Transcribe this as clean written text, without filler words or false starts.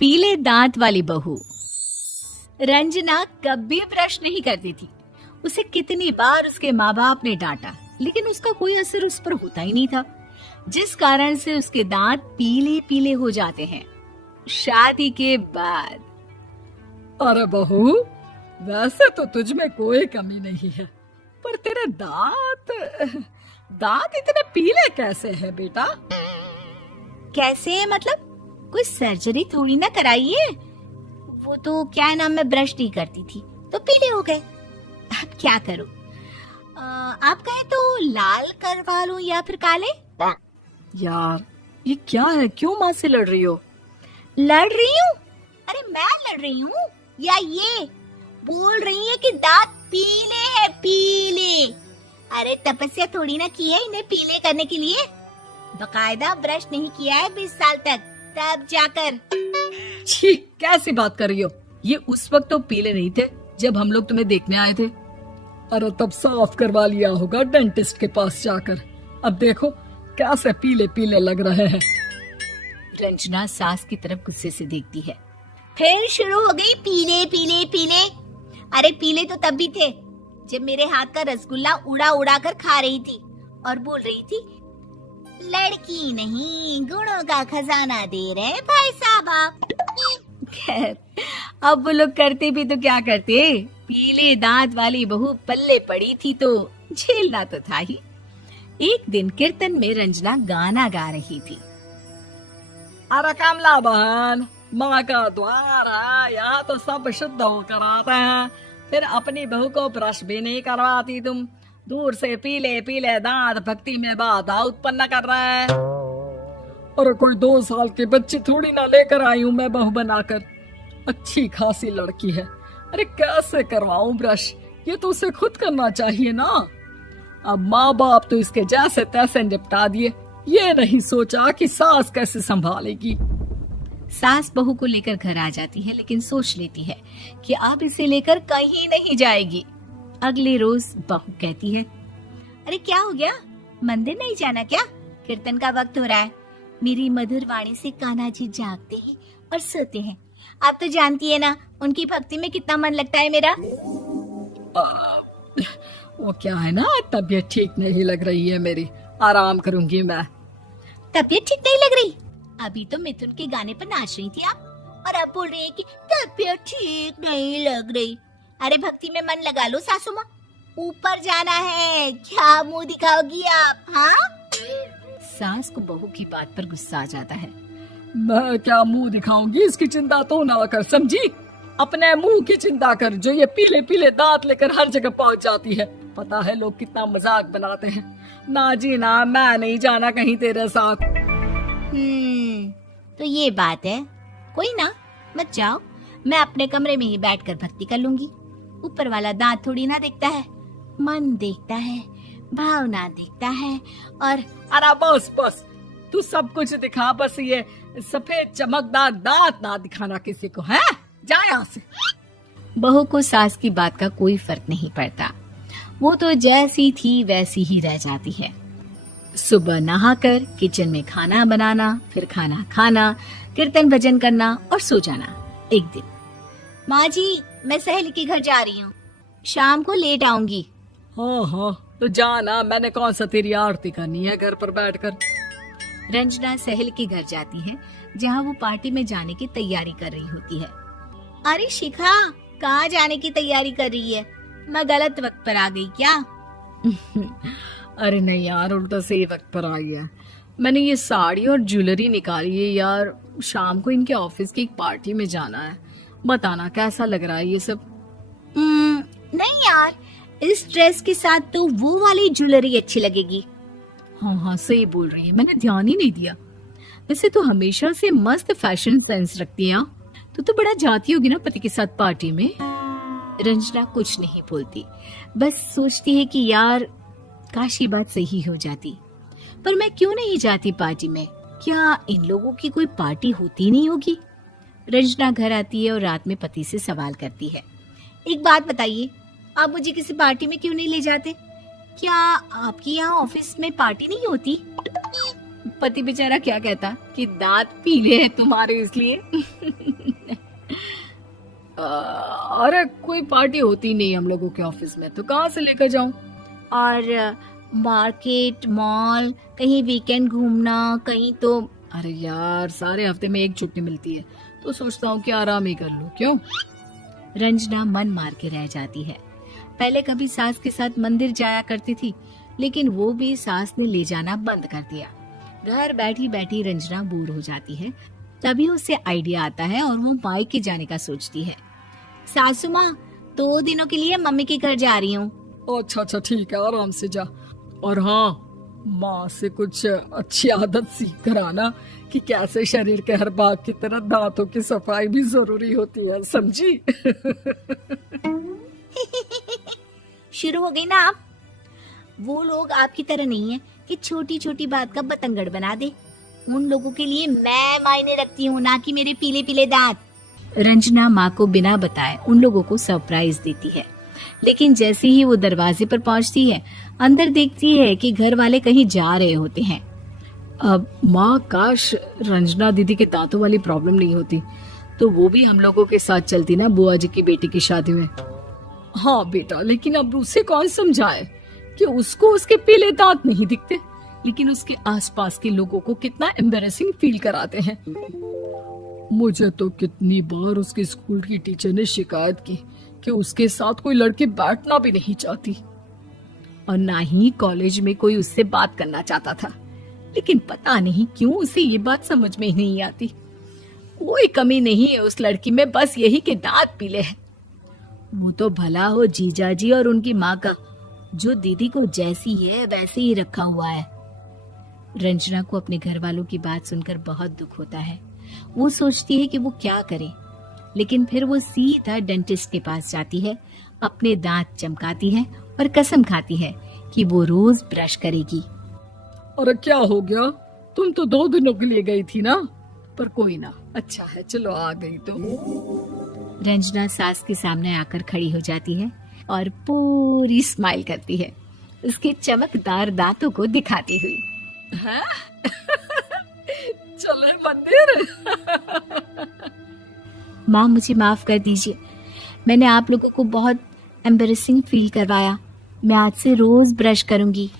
पीले दांत वाली बहू। रंजना कभी ब्रश नहीं करती थी। उसे कितनी बार उसके माँ बाप ने डांटा, लेकिन उसका कोई असर उस पर होता ही नहीं था, जिस कारण से उसके दांत पीले पीले हो जाते हैं। शादी के बाद अरे बहू, वैसे तो तुझ में कोई कमी नहीं है, पर तेरे दांत इतने पीले कैसे हैं बेटा? कैसे मतलब? कोई सर्जरी थोड़ी ना कराइए। वो तो क्या नाम, मैं ब्रश नहीं करती थी तो पीले हो गए। अब क्या करूं? आप कहें तो लाल करवा लूं या फिर काले? यार ये क्या है, क्यों माँ से लड़ रही हो? लड़ रही हूँ? अरे मैं लड़ रही हूँ या ये बोल रही है कि दांत पीले हैं, पीले। अरे तपस्या थोड़ी ना की है इन्हें पीले करने के लिए। बकायदा ब्रश नहीं किया है 20 साल तक, तब जाकर। छी, कैसी बात कर रही हो? ये उस वक्त तो पीले नहीं थे जब हम लोग तुम्हें देखने आए थे। अरे तब साफ करवा लिया होगा डेंटिस्ट के पास जाकर। अब देखो कैसे पीले पीले लग रहे हैं। रंजना सास की तरफ गुस्से से देखती है। फिर शुरू हो गई पीले पीले पीले। अरे पीले तो तब भी थे जब मेरे हाथ का रसगुल्ला उड़ा उड़ा कर खा रही थी और बोल रही थी, लड़की नहीं गुणों का खजाना दे रहे भाई साहब आप। खैर, अब वो लोग करते भी तो क्या करते, पीले दांत वाली बहू पल्ले पड़ी थी तो झेलना तो था ही। एक दिन कीर्तन में रंजना गाना गा रही थी। अरे कमला बहन, माँ का द्वार है, यहाँ तो सब शुद्ध होकर आते हैं, फिर अपनी बहू को ब्रश भी नहीं करवाती तुम। दूर से पीले पीले दांत भक्ति में बाधा उत्पन्न कर रहे हैं। अरे कोई 2 साल के बच्चे थोड़ी ना लेकर आई हूँ मैं बहू बनाकर। अच्छी खासी लड़की है, अरे कैसे करवाऊं ब्रश? ये तो उसे खुद करना चाहिए ना। अब माँ बाप तो इसके जैसे तैसे निपटा दिए, ये नहीं सोचा कि सास कैसे संभालेगी। सास बहू को लेकर घर आ जाती है, लेकिन सोच लेती है कि अब इसे लेकर कहीं नहीं जाएगी। अगले रोज बहू कहती है, अरे क्या हो गया, मंदिर नहीं जाना क्या? कीर्तन का वक्त हो रहा है। मेरी मधुर वाणी से कान्हा जी जागते हैं और सोते हैं। आप तो जानती है ना उनकी भक्ति में कितना मन लगता है मेरा। वो क्या है ना, तबीयत ठीक नहीं लग रही है मेरी, आराम करूंगी मैं। तबीयत ठीक नहीं लग रही? अभी तो मिथुन के गाने पर नाच रही थी आप, और अब बोल रही है कि तबीयत ठीक नहीं लग रही। अरे भक्ति में मन लगा लो सासू माँ, ऊपर जाना है, क्या मुंह दिखाओगी आप? हाँ? सास को बहू की बात पर गुस्सा आ जाता है। मैं क्या मुंह दिखाऊंगी, इसकी चिंता तो ना कर, समझी? अपने मुंह की चिंता कर, जो ये पीले पीले दांत लेकर हर जगह पहुंच जाती है। पता है लोग कितना मजाक बनाते हैं। ना जी ना, मैं नहीं जाना कहीं तेरे साथ। तो ये बात है। कोई ना, मत जाओ, मैं अपने कमरे में ही बैठकर भक्ति कर लूंगी। ऊपर वाला दांत थोड़ी ना देखता है, मन देखता है, भावना देखता है। और अरे बस बस, तू सब कुछ दिखा, बस ये सफेद चमकदार दांत ना दिखाना किसी को, है? जा यहाँ से। बहू को सास की बात का कोई फर्क नहीं पड़ता, वो तो जैसी थी वैसी ही रह जाती है। सुबह नहाकर किचन में खाना बनाना, फिर खाना खाना, कीर्तन भजन करना और सो जाना। एक दिन, माँ जी मैं सहेली के घर जा रही हूँ, शाम को लेट आऊंगी। हाँ हाँ तो जाना, मैंने कौन सा तेरी आरती करनी है घर पर बैठकर। रंजना सहेली के घर जाती है, जहाँ वो पार्टी में जाने की तैयारी कर रही होती है। अरे शिखा, कहाँ जाने की तैयारी कर रही है? मैं गलत वक्त पर आ गई क्या? अरे नहीं यार, उल्टा सही वक्त पर आ गया। मैंने ये साड़ी और ज्वेलरी निकाली है यार, शाम को इनके ऑफिस की एक पार्टी में जाना है। बताना कैसा लग रहा है ये सब? नहीं यार, इस ड्रेस के साथ तो वो वाली ज्वेलरी अच्छी लगेगी। हाँ हाँ सही बोल रही है, मैंने ध्यान ही नहीं दिया। वैसे तो हमेशा से मस्त फैशन सेंस रखती है। तो बड़ा जाती होगी ना पति के साथ पार्टी में। रंजना कुछ नहीं बोलती, बस सोचती है कि यार काश ये बात सही हो जाती, पर मैं क्यों नहीं जाती पार्टी में? क्या इन लोगों की कोई पार्टी होती नहीं होगी? रंजना घर आती है और रात में पति से सवाल करती है, एक बात बताइए, आप मुझे किसी पार्टी में क्यों नहीं ले जाते? क्या आपकी यहाँ ऑफिस में पार्टी नहीं होती? पति बेचारा क्या कहता कि दांत पीले हैं तुम्हारे इसलिए। अरे कोई पार्टी होती नहीं हम लोगों के ऑफिस में, तो कहाँ से लेकर जाऊं? और मार्केट, मॉल, कहीं वीकेंड घूमना, कहीं तो। अरे यार, सारे हफ्ते में एक छुट्टी मिलती है, तो सोचता हूँ कि आराम ही कर लूं। क्यों? रंजना मन मार के रह जाती है। पहले कभी सास के साथ मंदिर जाया करती थी, लेकिन वो भी सास ने ले जाना बंद कर दिया। घर बैठी बैठी रंजना बोर हो जाती है। तभी उसे आइडिया आता है और वो मायके जाने का सोचती है। सासू माँ, 2 दिनों के लिए मम्मी के घर जा रही हूँ। अच्छा अच्छा ठीक है, आराम से जा। और हाँ, माँ से कुछ अच्छी आदत सीख कर आना कि कैसे शरीर के हर भाग की तरह दांतों की सफाई भी जरूरी होती है, समझी? शुरू हो गई ना आप। वो लोग आपकी तरह नहीं है कि छोटी छोटी बात का बतंगड़ बना दे। उन लोगों के लिए मैं मायने रखती हूँ, ना कि मेरे पीले पीले दांत। रंजना माँ को बिना बताए उन लोगों को सरप्राइज देती है, लेकिन जैसे ही वो दरवाजे पर पहुंचती है, अंदर देखती है कि घर वाले कहीं जा रहे होते हैं। अब माँ, काश रंजना दीदी के दांतों वाली प्रॉब्लम नहीं होती, तो वो भी हम लोगों के साथ चलती ना बुआ जी की बेटी की शादी में। हाँ बेटा, लेकिन अब उसे कौन समझाए कि उसको उसके पीले दांत नहीं दिखते, लेकिन उसके आसपास के लोगों को कितना एम्बैरेसिंग फील कराते हैं। मुझे तो कितनी बार उसके स्कूल की टीचर ने शिकायत की कि उसके साथ कोई लड़की बैठना भी नहीं चाहती, और ना ही कॉलेज में कोई उससे बात करना चाहता था। लेकिन पता नहीं क्यों उसे ये बात समझ में ही नहीं आती। कोई कमी नहीं है उस लड़की में, बस यही कि दांत पीले हैं। वो तो भला हो जीजा जी और उनकी माँ का, जो दीदी को जैसी है वैसे ही रखा हुआ है। रंजना को अपने घर वालों की बात सुनकर बहुत दुख होता है। वो सोचती है कि वो क्या करे, लेकिन फिर वो सीधा डेंटिस्ट के पास जाती है, अपने दांत चमकाती है और कसम खाती है कि वो रोज ब्रश करेगी। अरे क्या हो गया? तुम तो 2 दिनों के लिए गई थी ना, पर कोई ना, अच्छा है, चलो आ गई तो। रंजना सास के सामने आकर खड़ी हो जाती है और पूरी स्माइल करती है, उसके चमकदार दांतों को दिखाती हुई। हैं? चले मंदिर? माँ, मुझे माफ कर दीजिए, मैंने आप लोगों को बहुत एम्बैरेसिंग फील करवाया। मैं आज से रोज ब्रश करूंगी।